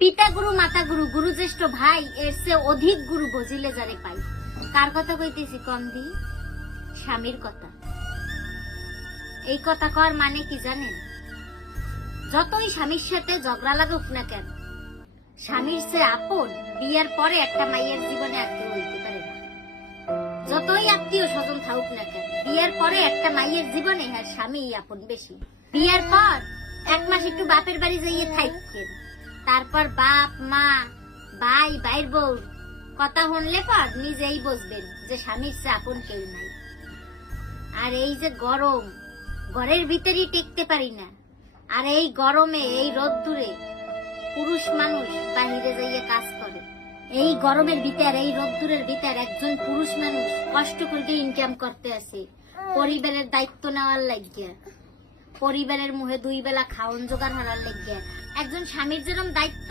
পিতা গুরু মাতা গুরু গুরু জ্যেষ্ঠ ভাই এর চেয়ে অধিক গুরু বজিলে যারে পাই। কার কথা কইতেছি কম দি? স্বামীর কথা। এই কথা কর মানে কি জানেন? যতই স্বামীর সাথে ঝগড়া লাগুক না কেন, স্বামীর চেয়ে আপন বিয়ের পরে একটা মাইয়ের জীবনে আর কেউ হইতে পারে না। যতই আত্মীয় স্বজন থাকুক না কেন, বিয়ের পরে একটা মাইয়ের জীবনে আর স্বামী আপন বেশি। বিয়ের পর এক মাস একটু বাপের বাড়ি যাইয়ে থাকেন, তারপর বাপ মা ভাই ভাইয়ের বউ কথা শুনলে পর নিজেই বুঝবেন যে স্বামীর চেয়ে আপন কেউ নাই। আর এই যে গরম, ঘরের ভিতরেই টিকতে পারি না, আর এই গরমে এই রোদ্দুরে পুরুষ মানুষ বাহিরে যাইয়ে কাজ করে। এই গরমের ভিতর এই রোদ্দুরের ভিতর একজন পুরুষ মানুষ কষ্ট করে ইনকাম করতে আছে পরিবারের দায়িত্ব নেওয়ার লাগিয়া, পরিবারের মুহে দুই বেলা খাওন জোগাড় হওয়ার লাগিয়া। একজন স্বামীর যেরকম দায়িত্ব